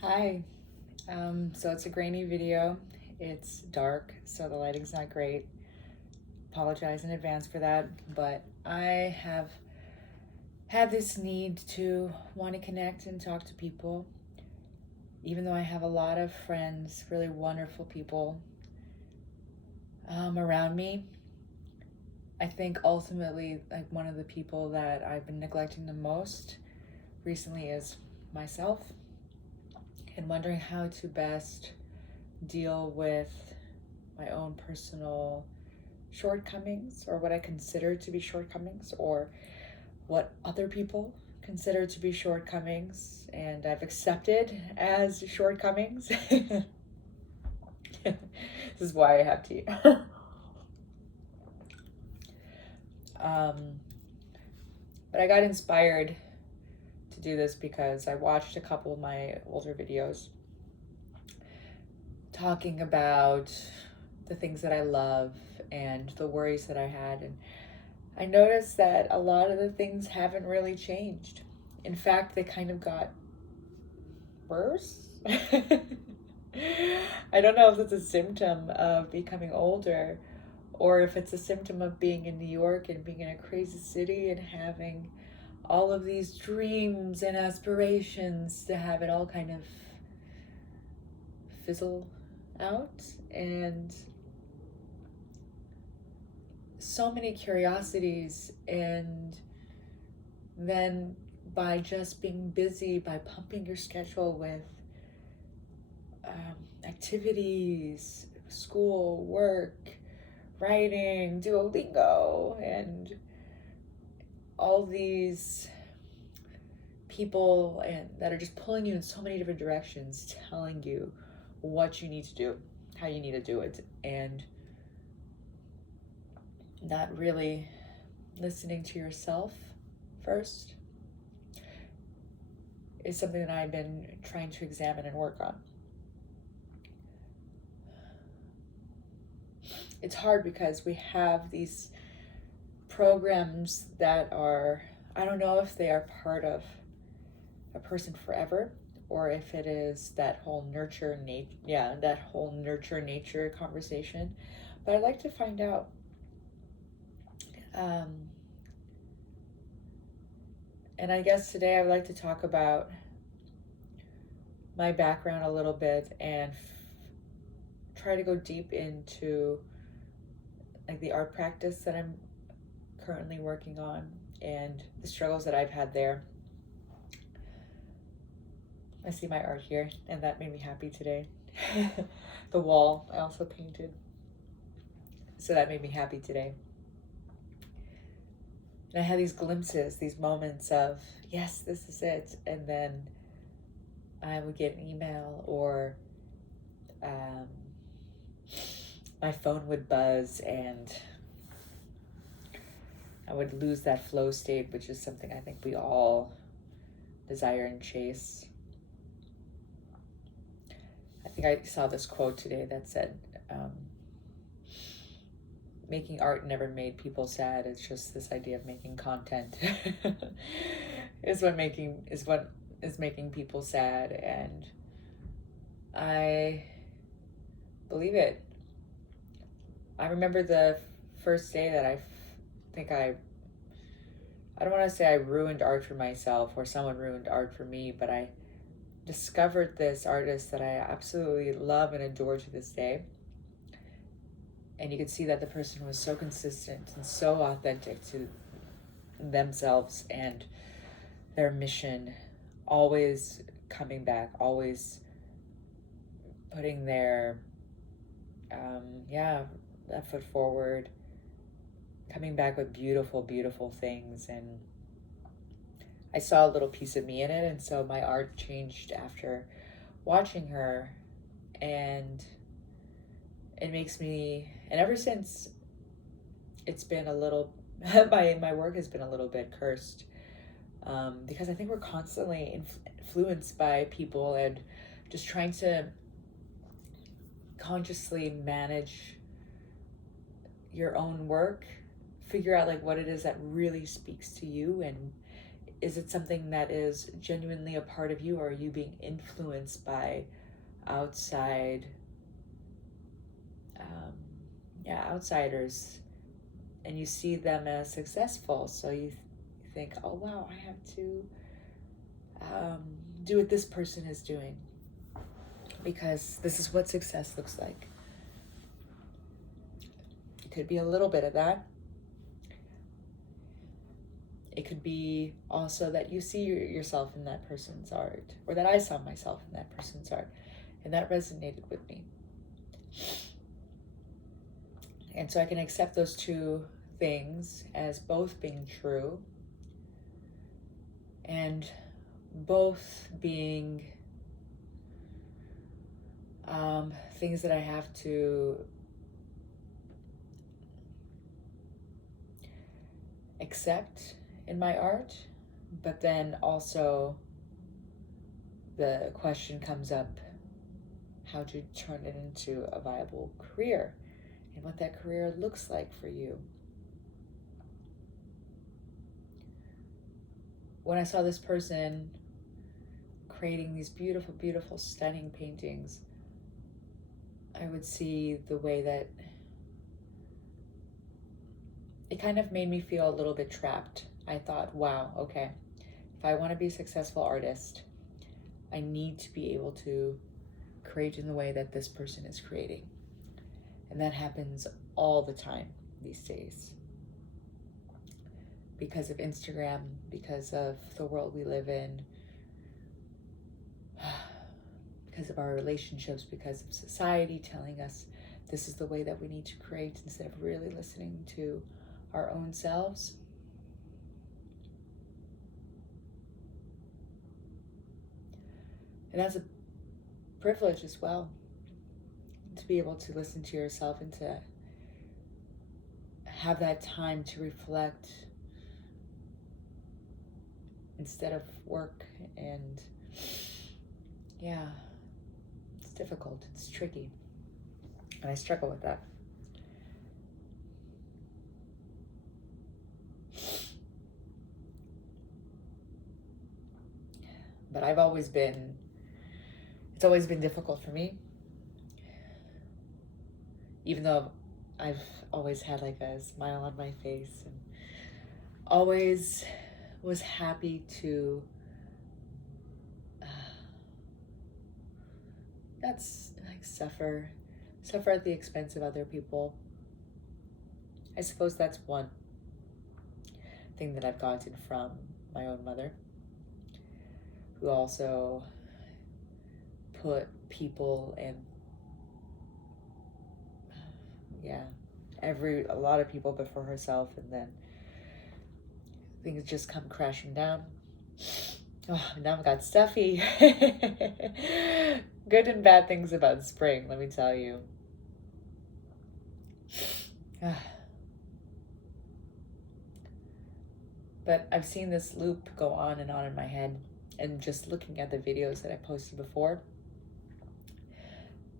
Hi. So it's a grainy video. It's dark, so the lighting's not great. Apologize in advance for that, but I have had this need to want to connect and talk to people, even though I have a lot of friends, really wonderful people around me. I think ultimately, like, one of the people that I've been neglecting the most recently is myself, and wondering how to best deal with my own personal shortcomings, or what I consider to be shortcomings, or what other people consider to be shortcomings and I've accepted as shortcomings. This is why I have tea. But I got inspired to do this because I watched a couple of my older videos talking about the things that I love and the worries that I had, and I noticed that a lot of the things haven't really changed. In fact, they kind of got worse. I don't know if it's a symptom of becoming older, or if it's a symptom of being in New York and being in a crazy city and having all of these dreams and aspirations to have it all kind of fizzle out. And so many curiosities, and then by just being busy, by pumping your schedule with activities, school, work, writing, Duolingo, and all these people that are just pulling you in so many different directions, telling you what you need to do, how you need to do it, and not really listening to yourself first is something that I've been trying to examine and work on. It's hard because we have these programs that are, I don't know if they are part of a person forever, or if it is that whole nurture nature conversation. But I'd like to find out. And I guess today I would like to talk about my background a little bit and try to go deep into like the art practice that I'm currently working on and the struggles that I've had there. I see my art here, and that made me happy today. The wall I also painted, so that made me happy today. And I had these glimpses, these moments of, yes, this is it. And then I would get an email, or my phone would buzz, and I would lose that flow state, which is something I think we all desire and chase. I think I saw this quote today that said, making art never made people sad. It's just this idea of making content is what is making people sad, and I believe it. I remember the first day that I don't want to say I ruined art for myself or someone ruined art for me, but I discovered this artist that I absolutely love and adore to this day. And you could see that the person was so consistent and so authentic to themselves and their mission, always coming back, always putting their that foot forward, coming back with beautiful, beautiful things. And I saw a little piece of me in it, and so my art changed after watching her. And it makes me, and ever since, it's been a little my work has been a little bit cursed, because I think we're constantly influenced by people, and just trying to consciously manage your own work, figure out like what it is that really speaks to you, and is it something that is genuinely a part of you, or are you being influenced by outside, outsiders, and you see them as successful, so you think, oh wow, I have to do what this person is doing because this is what success looks like. It could be a little bit of that. It could be also that you see yourself in that person's art, or that I saw myself in that person's art, and that resonated with me. And so I can accept those two things as both being true, and both being things that I have to accept in my art. But then also the question comes up, how to turn it into a viable career, and what that career looks like for you. When I saw this person creating these beautiful, beautiful, stunning paintings, I would see the way that it kind of made me feel a little bit trapped. I thought, wow, okay, if I want to be a successful artist, I need to be able to create in the way that this person is creating. And that happens all the time these days. Because of Instagram, because of the world we live in, because of our relationships, because of society telling us this is the way that we need to create, instead of really listening to our own selves. And that's a privilege as well, to be able to listen to yourself and to have that time to reflect instead of work. And yeah, it's difficult, it's tricky, and I struggle with that. But it's always been difficult for me, even though I've always had like a smile on my face and always was happy to that's like suffer at the expense of other people. I suppose that's one thing that I've gotten from my own mother, who also put people and a lot of people before herself, and then things just come crashing down. Oh, now I've got stuffy. Good and bad things about spring, let me tell you. But I've seen this loop go on in my head, and just looking at the videos that I posted before,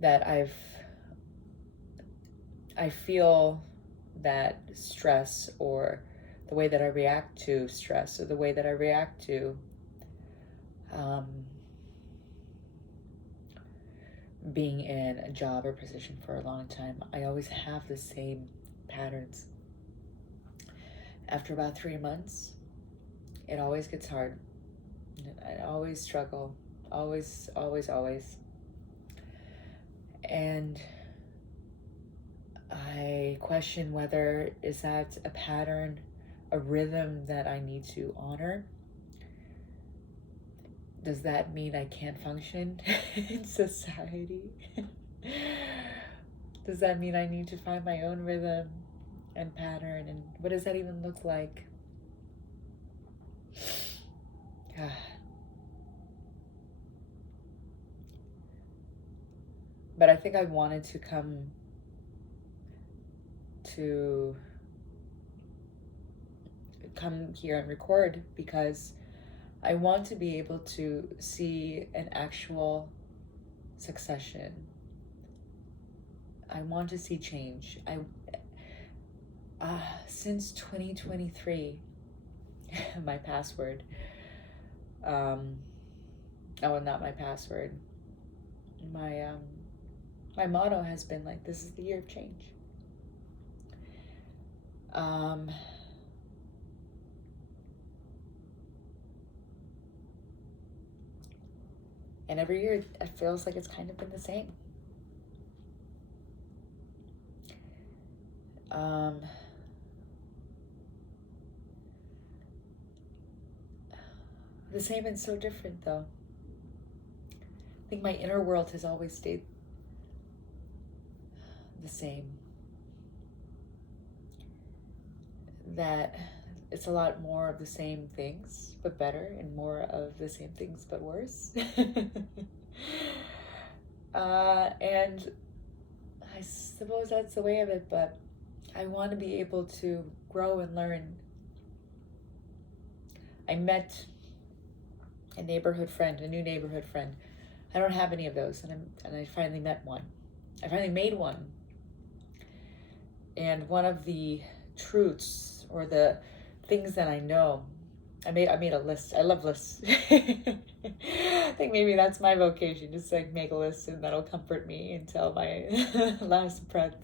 that I feel that stress, or the way that I react to stress, or the way that I react to being in a job or position for a long time, I always have the same patterns. After about 3 months, it always gets hard. I always struggle, always. And I question whether is that a pattern, a rhythm that I need to honor? Does that mean I can't function in society? Does that mean I need to find my own rhythm and pattern? And what does that even look like? But I think I wanted to come here and record because I want to be able to see an actual succession. I want to see change. Since 2023, my password. Oh, well, not my password. My motto has been like, this is the year of change. And every year it feels like it's kind of been the same. The same and so different, though. I think my inner world has always stayed the same. That it's a lot more of the same things, but better, and more of the same things, but worse. And I suppose that's the way of it, but I want to be able to grow and learn. I met a new neighborhood friend. I don't have any of those, and I finally met one. I finally made one. And one of the truths or the things that I know, I made a list. I love lists. I think maybe that's my vocation, just like make a list, and that'll comfort me until my last breath.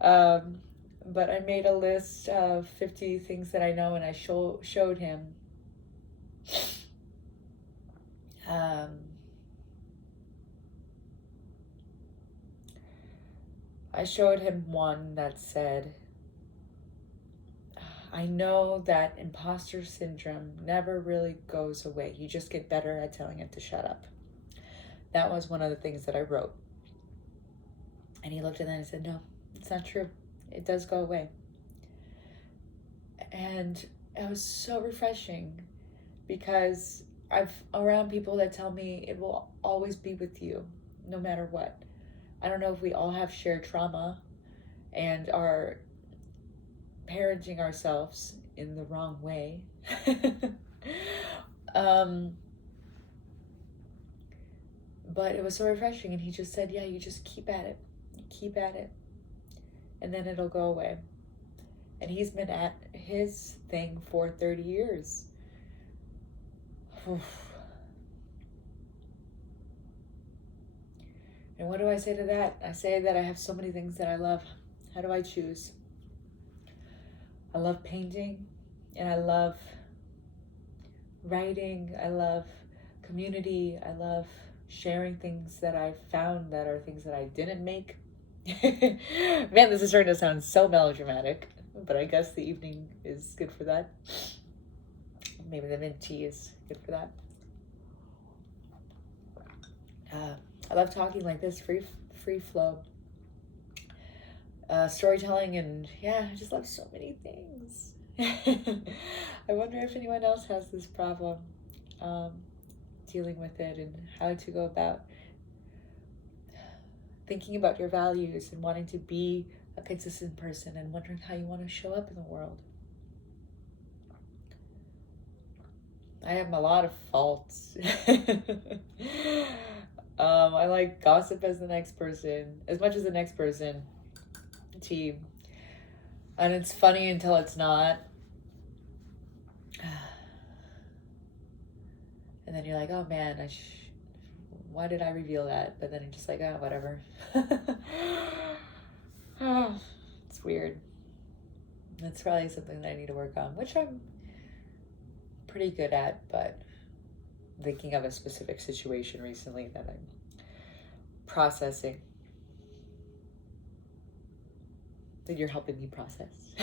But I made a list of 50 things that I know, and I showed him. I showed him one that said, I know that imposter syndrome never really goes away. You just get better at telling it to shut up. That was one of the things that I wrote. And he looked at that and said, no, it's not true. It does go away. And it was so refreshing, because I'm around people that tell me it will always be with you, no matter what. I don't know if we all have shared trauma and are parenting ourselves in the wrong way. But it was so refreshing, and he just said, yeah, you just keep at it. You keep at it, and then it'll go away. And he's been at his thing for 30 years. And what do I say to that? I say that I have so many things that I love. How do I choose? I love painting, and I love writing. I love community. I love sharing things that I found that are things that I didn't make. Man, this is starting to sound so melodramatic, but I guess the evening is good for that. Maybe the mint tea is good for that. I love talking like this, free flow. Storytelling, and yeah, I just love so many things. I wonder if anyone else has this problem, dealing with it, and how to go about thinking about your values and wanting to be a consistent person, and wondering how you want to show up in the world. I have a lot of faults. I like gossip as much as the next person. Team. And it's funny until it's not. And then you're like, oh man, why did I reveal that? But then you're just like, oh, whatever. Oh, it's weird. That's probably something that I need to work on, which I'm pretty good at, but thinking of a specific situation recently that I'm processing, that you're helping me process.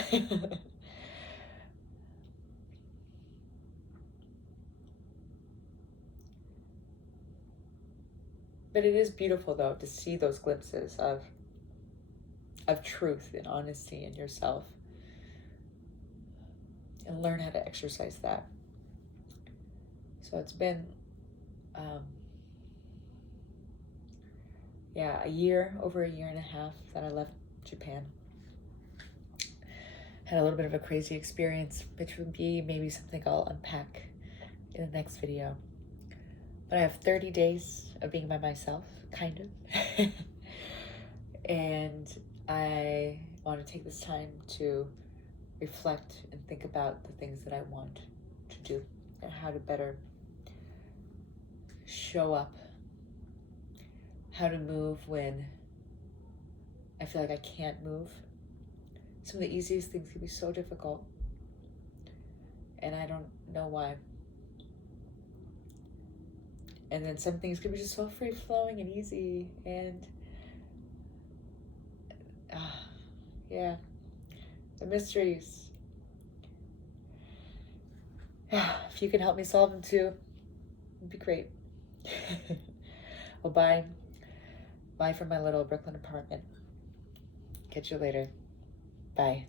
But it is beautiful, though, to see those glimpses of truth and honesty in yourself, and learn how to exercise that. So it's been over a year and a half that I left Japan. Had a little bit of a crazy experience, which would be maybe something I'll unpack in the next video. But I have 30 days of being by myself, kind of. And I want to take this time to reflect and think about the things that I want to do and how to better show up, how to move when I feel like I can't move. Some of the easiest things can be so difficult, and I don't know why. And then some things can be just so free-flowing and easy, and yeah, the mysteries. If you can help me solve them too, it'd be great. Well, bye. Bye from my little Brooklyn apartment. Catch you later. Bye.